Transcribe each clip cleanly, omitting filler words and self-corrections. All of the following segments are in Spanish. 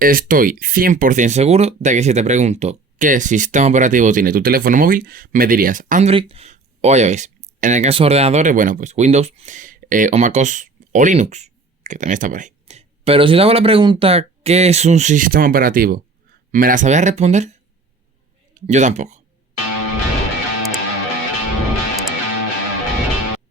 Estoy 100% seguro de que si te pregunto qué sistema operativo tiene tu teléfono móvil, me dirías Android o iOS. En el caso de ordenadores, bueno, pues Windows, o MacOS o Linux, que también está por ahí. Pero si te hago la pregunta, ¿qué es un sistema operativo? ¿Me la sabías responder? Yo tampoco.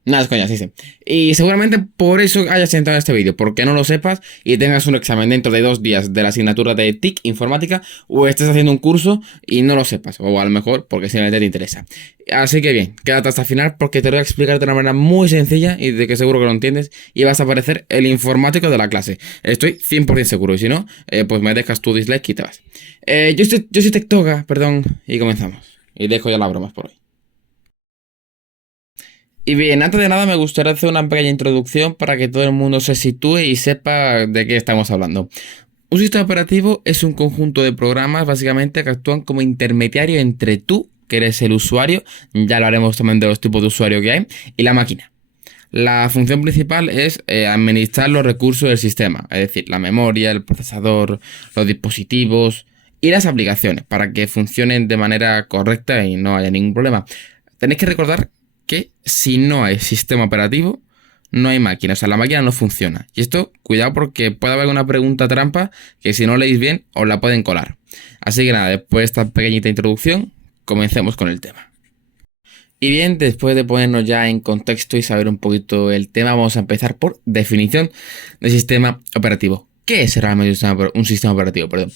Nada, es coña, sí, sí. Y seguramente por eso hayas entrado en este vídeo, porque no lo sepas y tengas un examen dentro de 2 días de la asignatura de TIC informática, o estés haciendo un curso y no lo sepas, o a lo mejor porque simplemente te interesa. Así que bien, quédate hasta el final porque te lo voy a explicar de una manera muy sencilla y de que seguro que lo entiendes y vas a parecer el informático de la clase. Estoy 100% seguro, y si no, pues me dejas tu dislike y te vas. Yo soy Tectoga, perdón, y comenzamos. Y dejo ya las bromas por hoy. Y bien, antes de nada me gustaría hacer una pequeña introducción para que todo el mundo se sitúe y sepa de qué estamos hablando. Un sistema operativo es un conjunto de programas básicamente que actúan como intermediario entre tú, que eres el usuario, ya lo haremos también de los tipos de usuario que hay, y la máquina. La función principal es administrar los recursos del sistema, es decir, la memoria, el procesador, los dispositivos y las aplicaciones para que funcionen de manera correcta y no haya ningún problema. Tenéis que recordar que si no hay sistema operativo, no hay máquina, o sea, la máquina no funciona. Y esto, cuidado porque puede haber una pregunta trampa que si no leéis bien os la pueden colar. Así que nada, después de esta pequeñita introducción, comencemos con el tema. Y bien, después de ponernos ya en contexto y saber un poquito el tema, vamos a empezar por definición de sistema operativo. ¿Qué es realmente un sistema operativo? Perdón.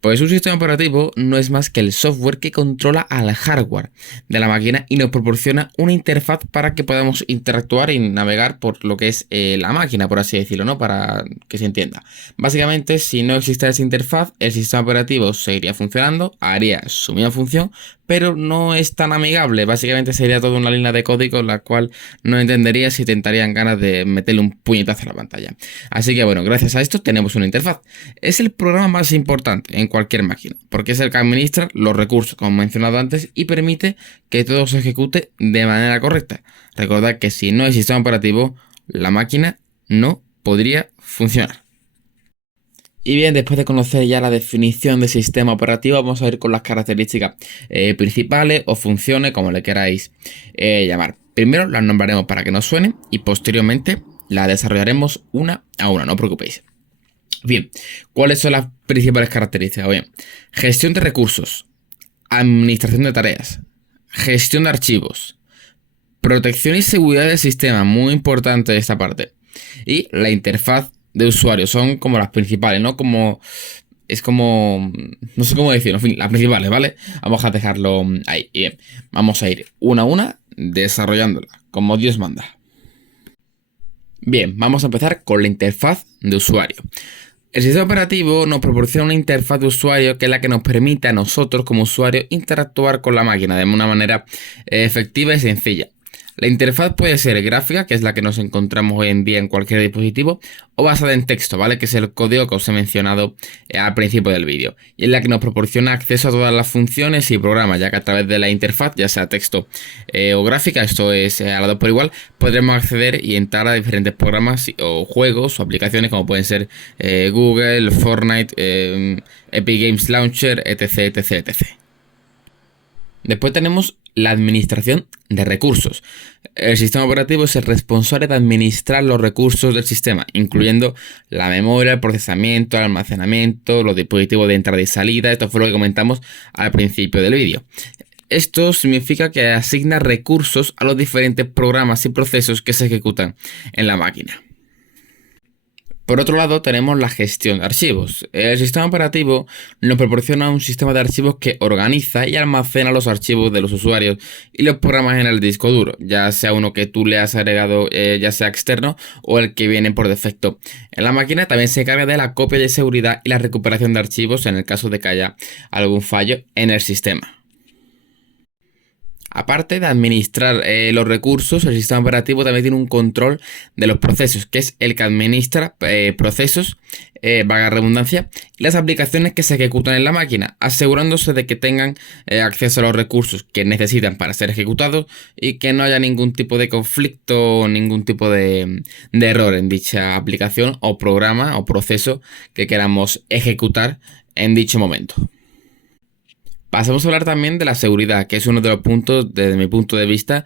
Pues un sistema operativo no es más que el software que controla al hardware de la máquina y nos proporciona una interfaz para que podamos interactuar y navegar por lo que es la máquina, por así decirlo, ¿no? Para que se entienda. Básicamente, si no existiera esa interfaz, el sistema operativo seguiría funcionando, haría su misma función, pero no es tan amigable. Básicamente sería toda una línea de código la cual no entendería si tentarían ganas de meterle un puñetazo a la pantalla. Así que bueno, gracias a esto tenemos una interfaz. Es el programa más importante en cualquier máquina, porque es el que administra los recursos, como mencionado antes, y permite que todo se ejecute de manera correcta. Recordad que si no hay sistema operativo, la máquina no podría funcionar. Y bien, después de conocer ya la definición de sistema operativo, vamos a ir con las características principales o funciones, como le queráis llamar. Primero las nombraremos para que nos suenen y posteriormente las desarrollaremos una a una, no os preocupéis. Bien, ¿cuáles son las principales características? Bien, gestión de recursos, administración de tareas, gestión de archivos, protección y seguridad del sistema, muy importante esta parte, y la interfaz de usuario, son como las principales, ¿no? No sé cómo decirlo, en fin, las principales, ¿vale? Vamos a dejarlo ahí. Y bien, vamos a ir una a una desarrollándola, como Dios manda. Bien, vamos a empezar con la interfaz de usuario. El sistema operativo nos proporciona una interfaz de usuario que es la que nos permite a nosotros como usuarios interactuar con la máquina de una manera efectiva y sencilla. La interfaz puede ser gráfica, que es la que nos encontramos hoy en día en cualquier dispositivo, o basada en texto, ¿vale? Que es el código que os he mencionado al principio del vídeo. Y es la que nos proporciona acceso a todas las funciones y programas, ya que a través de la interfaz, ya sea texto o gráfica, esto es a las dos por igual, podremos acceder y entrar a diferentes programas o juegos o aplicaciones como pueden ser Google, Fortnite, Epic Games Launcher, etc, etc, etc. Después tenemos la administración de recursos. El sistema operativo es el responsable de administrar los recursos del sistema, incluyendo la memoria, el procesamiento, el almacenamiento, los dispositivos de entrada y salida. Esto fue lo que comentamos al principio del vídeo. Esto significa que asigna recursos a los diferentes programas y procesos que se ejecutan en la máquina. Por otro lado, tenemos la gestión de archivos. El sistema operativo nos proporciona un sistema de archivos que organiza y almacena los archivos de los usuarios y los programas en el disco duro, ya sea uno que tú le has agregado, ya sea externo o el que viene por defecto. En la máquina también se encarga de la copia de seguridad y la recuperación de archivos en el caso de que haya algún fallo en el sistema. Aparte de administrar los recursos, el sistema operativo también tiene un control de los procesos, que es el que administra procesos, valga la redundancia, y las aplicaciones que se ejecutan en la máquina, asegurándose de que tengan acceso a los recursos que necesitan para ser ejecutados y que no haya ningún tipo de conflicto o ningún tipo de error en dicha aplicación o programa o proceso que queramos ejecutar en dicho momento. Pasamos a hablar también de la seguridad, que es uno de los puntos, desde mi punto de vista,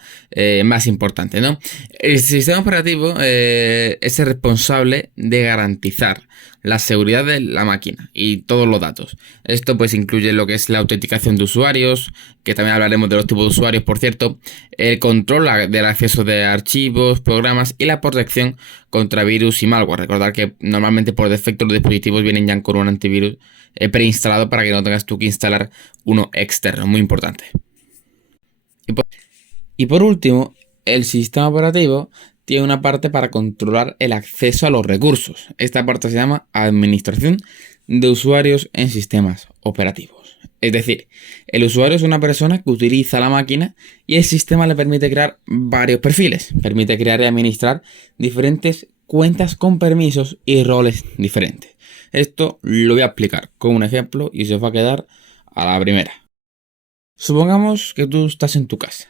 más importantes, ¿no? El sistema operativo es el responsable de garantizar la seguridad de la máquina y todos los datos. Esto pues incluye lo que es la autenticación de usuarios, que también hablaremos de los tipos de usuarios, por cierto, el control del acceso de archivos, programas y la protección contra virus y malware. Recordar que normalmente por defecto los dispositivos vienen ya con un antivirus preinstalado para que no tengas tú que instalar uno externo, muy importante. Y por último, el sistema operativo tiene una parte para controlar el acceso a los recursos. Esta parte se llama administración de usuarios en sistemas operativos. Es decir, el usuario es una persona que utiliza la máquina y el sistema le permite crear varios perfiles. Permite crear y administrar diferentes cuentas con permisos y roles diferentes. Esto lo voy a explicar con un ejemplo y se os va a quedar a la primera. Supongamos que tú estás en tu casa.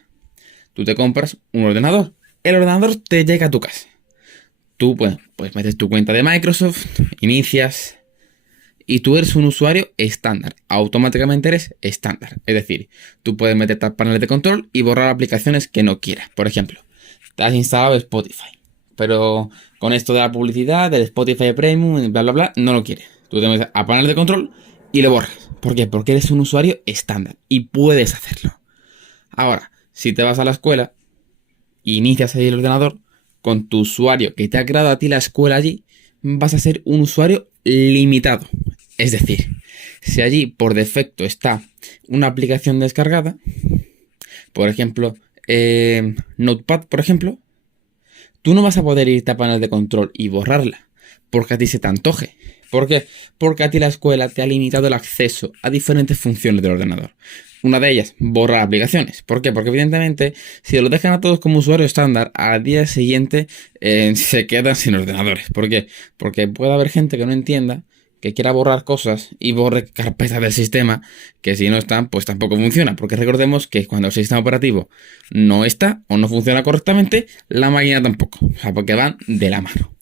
Tú te compras un ordenador. El ordenador te llega a tu casa. Tú, bueno, pues metes tu cuenta de Microsoft, inicias y tú eres un usuario estándar. Automáticamente eres estándar. Es decir, tú puedes meterte al panel de control y borrar aplicaciones que no quieras. Por ejemplo, te has instalado Spotify, pero con esto de la publicidad, del Spotify Premium, bla, bla, bla, no lo quieres. Tú te metes al panel de control y lo borras. ¿Por qué? Porque eres un usuario estándar y puedes hacerlo. Ahora, si te vas a la escuela e inicias ahí el ordenador, con tu usuario que te ha creado a ti la escuela allí, vas a ser un usuario limitado. Es decir, si allí por defecto está una aplicación descargada, por ejemplo, Notepad, por ejemplo, tú no vas a poder irte a panel de control y borrarla, porque a ti se te antoje. ¿Por qué? Porque a ti la escuela te ha limitado el acceso a diferentes funciones del ordenador. Una de ellas, borrar aplicaciones. ¿Por qué? Porque evidentemente, si lo dejan a todos como usuario estándar, al día siguiente se quedan sin ordenadores. ¿Por qué? Porque puede haber gente que no entienda, que quiera borrar cosas y borre carpetas del sistema, que si no están, pues tampoco funciona. Porque recordemos que cuando el sistema operativo no está o no funciona correctamente, la máquina tampoco. O sea, porque van de la mano.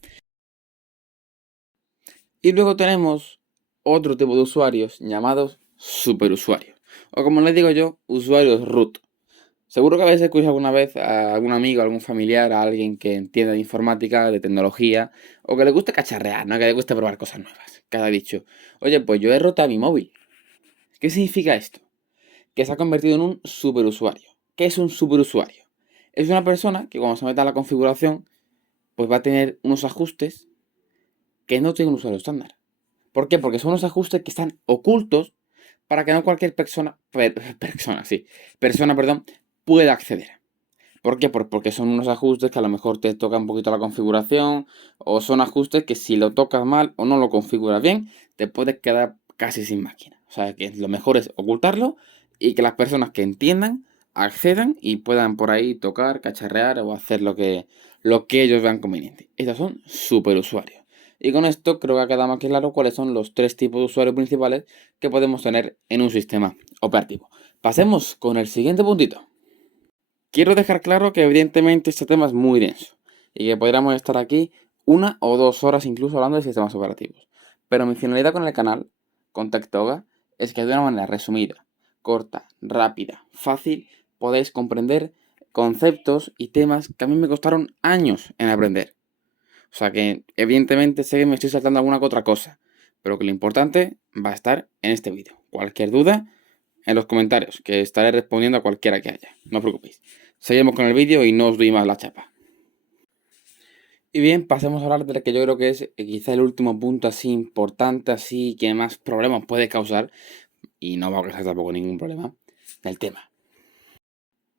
Y luego tenemos otro tipo de usuarios llamados superusuarios. O como les digo yo, usuarios root. Seguro que habéis escuchado alguna vez a algún amigo, a algún familiar, a alguien que entienda de informática, de tecnología, o que le guste cacharrear, ¿no? Que le guste probar cosas nuevas. Que ha dicho, oye, pues yo he roto mi móvil. ¿Qué significa esto? Que se ha convertido en un superusuario. ¿Qué es un superusuario? Es una persona que cuando se meta a la configuración, pues va a tener unos ajustes que no tiene un usuario estándar. ¿Por qué? Porque son unos ajustes que están ocultos para que no cualquier persona, perdón, pueda acceder. ¿Por qué? Porque son unos ajustes que a lo mejor te toca un poquito la configuración o son ajustes que si lo tocas mal o no lo configuras bien, te puedes quedar casi sin máquina. O sea que lo mejor es ocultarlo y que las personas que entiendan accedan y puedan por ahí tocar, cacharrear o hacer lo que ellos vean conveniente. Estos son superusuarios. Y con esto creo que ha quedado más claro cuáles son los tres tipos de usuarios principales que podemos tener en un sistema operativo. Pasemos con el siguiente puntito. Quiero dejar claro que evidentemente este tema es muy denso y que podríamos estar aquí 1 o 2 horas incluso hablando de sistemas operativos. Pero mi finalidad con el canal, con Tectoga, es que de una manera resumida, corta, rápida, fácil, podáis comprender conceptos y temas que a mí me costaron años en aprender. O sea que evidentemente sé que me estoy saltando alguna que otra cosa, pero que lo importante va a estar en este vídeo. Cualquier duda, en los comentarios, que estaré respondiendo a cualquiera que haya. No os preocupéis. Seguimos con el vídeo y no os doy más la chapa. Y bien, pasemos a hablar de lo que yo creo que es quizá el último punto así importante, así que más problemas puede causar, y no va a causar tampoco ningún problema, del tema.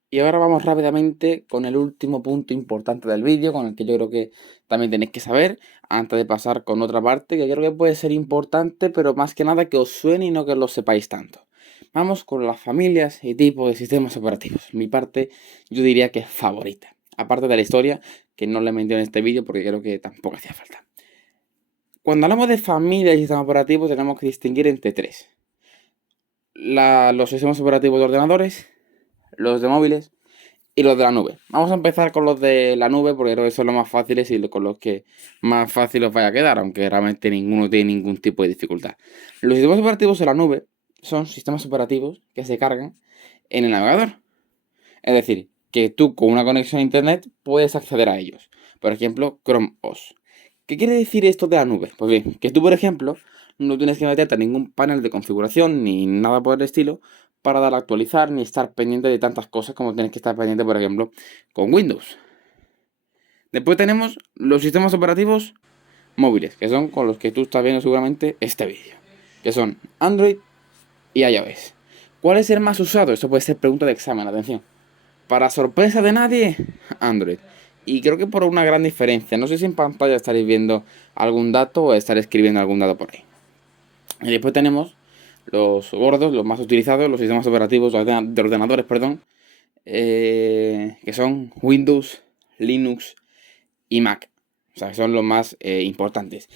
Y ahora vamos rápidamente con el último punto importante del vídeo, con el que yo creo que también tenéis que saber, antes de pasar con otra parte, que creo que puede ser importante, pero más que nada que os suene y no que lo sepáis tanto. Vamos con las familias y tipos de sistemas operativos. Mi parte, yo diría que es favorita. Aparte de la historia, que no le mencioné en este vídeo porque creo que tampoco hacía falta. Cuando hablamos de familias y sistemas operativos, tenemos que distinguir entre tres. Los sistemas operativos de ordenadores, los de móviles y los de la nube. Vamos a empezar con los de la nube porque creo que son los más fáciles y con los que más fácil os vaya a quedar, aunque realmente ninguno tiene ningún tipo de dificultad. Los sistemas operativos de la nube son sistemas operativos que se cargan en el navegador. Es decir, que tú con una conexión a internet puedes acceder a ellos. Por ejemplo, Chrome OS. ¿Qué quiere decir esto de la nube? Pues bien, que tú, por ejemplo, no tienes que meterte a ningún panel de configuración ni nada por el estilo para dar a actualizar ni estar pendiente de tantas cosas como tienes que estar pendiente, por ejemplo, con Windows. Después tenemos los sistemas operativos móviles, que son con los que tú estás viendo seguramente este vídeo, que son Android y iOS. ¿Cuál es el más usado? Esto puede ser pregunta de examen, atención. Para sorpresa de nadie, Android. Y creo que por una gran diferencia. No sé si en pantalla estaréis viendo algún dato o estaré escribiendo algún dato por ahí. Y después tenemos los gordos, los más utilizados, los sistemas operativos de ordenadores, perdón, que son Windows, Linux y Mac. O sea, que son los más importantes.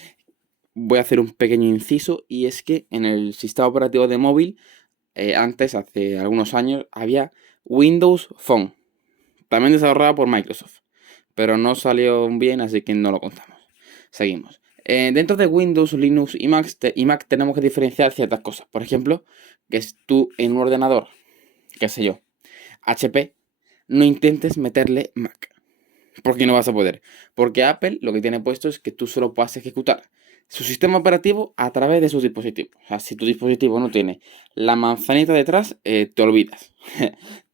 Voy a hacer un pequeño inciso y es que en el sistema operativo de móvil, antes, hace algunos años, había Windows Phone, también desarrollada por Microsoft, pero no salió bien, así que no lo contamos. Seguimos. Dentro de Windows, Linux y Mac tenemos que diferenciar ciertas cosas. Por ejemplo, que es tú en un ordenador, qué sé yo, HP, no intentes meterle Mac, porque no vas a poder. Porque Apple lo que tiene puesto es que tú solo puedas ejecutar su sistema operativo a través de sus dispositivos. O sea, si tu dispositivo no tiene la manzanita detrás, te olvidas.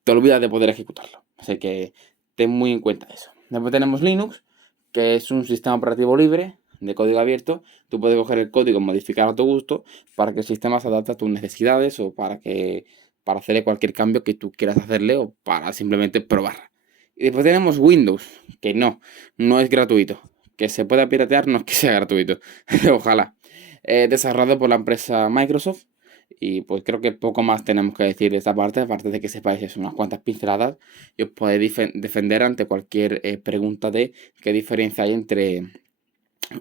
Te olvidas de poder ejecutarlo. Así que ten muy en cuenta eso. Después tenemos Linux, que es un sistema operativo libre, de código abierto. Tú puedes coger el código y modificarlo a tu gusto para que el sistema se adapte a tus necesidades o para hacerle cualquier cambio que tú quieras hacerle o para simplemente probar. Y después tenemos Windows, que no es gratuito. Que se pueda piratear no es que sea gratuito. Ojalá. Desarrollado por la empresa Microsoft. Y pues creo que poco más tenemos que decir de esta parte, aparte de que sepáis eso, unas cuantas pinceladas y os podéis defender ante cualquier pregunta de qué diferencia hay entre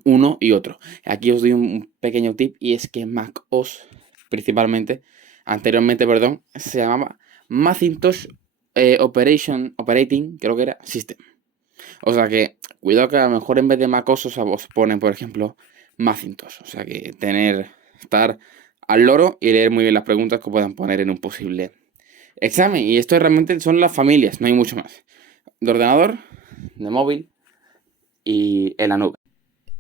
uno y otro. Aquí os doy un pequeño tip y es que Mac OS, anteriormente, se llamaba Macintosh Operating, creo que era, System. O sea que, cuidado que a lo mejor en vez de Mac OS os ponen, por ejemplo, Macintosh. O sea que estar al loro y leer muy bien las preguntas que puedan poner en un posible examen. Y esto realmente son las familias, no hay mucho más. De ordenador, de móvil y en la nube.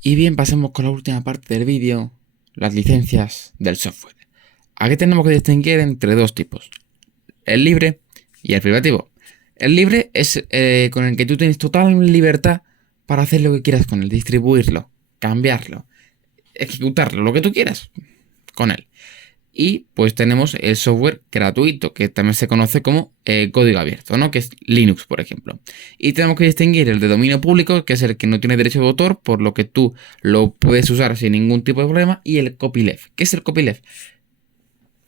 Y bien, pasemos con la última parte del vídeo, las licencias del software. Aquí tenemos que distinguir entre dos tipos, el libre y el privativo. El libre es con el que tú tienes total libertad para hacer lo que quieras con él, distribuirlo, cambiarlo, ejecutarlo, lo que tú quieras con él. Y pues tenemos el software gratuito, que también se conoce como código abierto, ¿no? Que es Linux, por ejemplo. Y tenemos que distinguir el de dominio público, que es el que no tiene derecho de autor, por lo que tú lo puedes usar sin ningún tipo de problema, y el copyleft. ¿Qué es el copyleft?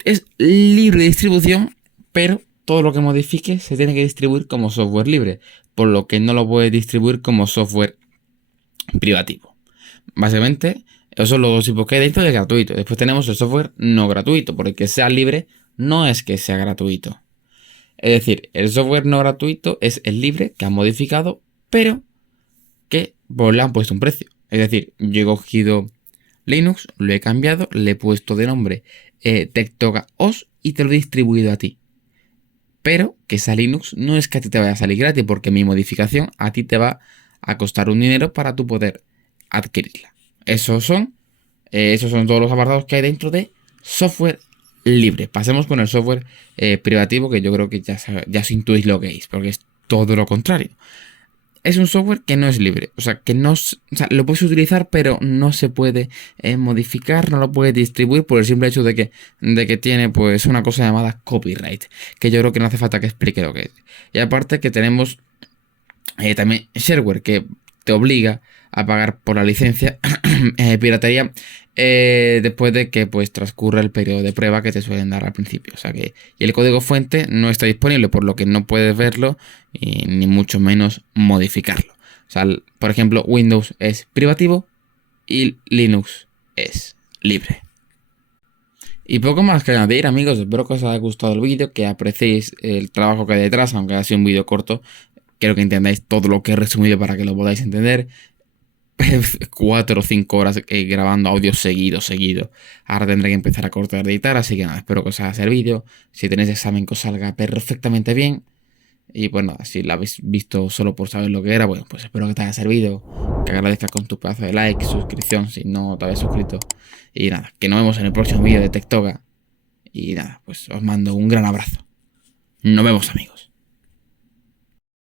Es libre de distribución, pero todo lo que modifique se tiene que distribuir como software libre, por lo que no lo puedes distribuir como software privativo. Básicamente, esos son los dos tipos que hay dentro de gratuito. Después tenemos el software no gratuito, porque que sea libre no es que sea gratuito. Es decir, el software no gratuito es el libre que han modificado, pero que pues, le han puesto un precio. Es decir, yo he cogido Linux, lo he cambiado, le he puesto de nombre Tectoga OS y te lo he distribuido a ti. Pero que esa Linux no es que a ti te vaya a salir gratis, porque mi modificación a ti te va a costar un dinero para tú poder adquirirla. Esos son todos los apartados que hay dentro de software libre. Pasemos con el software privativo, que yo creo que ya os intuís lo que es, porque es todo lo contrario. Es un software que no es libre, o sea, lo puedes utilizar, pero no se puede modificar, no lo puedes distribuir por el simple hecho de que tiene pues una cosa llamada copyright, que yo creo que no hace falta que explique lo que es. Y aparte que tenemos también shareware, que te obliga a pagar por la licencia piratería después de que pues transcurra el periodo de prueba que te suelen dar al principio. O sea que y el código fuente no está disponible, por lo que no puedes verlo y ni mucho menos modificarlo. O sea, por ejemplo, Windows es privativo y Linux es libre. Y poco más que añadir, amigos. Espero que os haya gustado el vídeo, que apreciéis el trabajo que hay detrás, aunque ha sido un vídeo corto. Quiero que entendáis todo lo que he resumido para que lo podáis entender. 4 o 5 horas grabando audio seguido. Ahora tendré que empezar a cortar y editar, así que nada, espero que os haya servido. Si tenéis examen que os salga perfectamente bien. Y bueno, si lo habéis visto solo por saber lo que era, bueno, pues espero que te haya servido. Que agradezcas con tu pedazo de like, suscripción si no te habéis suscrito. Y nada, que nos vemos en el próximo vídeo de TikTok. Y nada, pues os mando un gran abrazo. Nos vemos, amigos.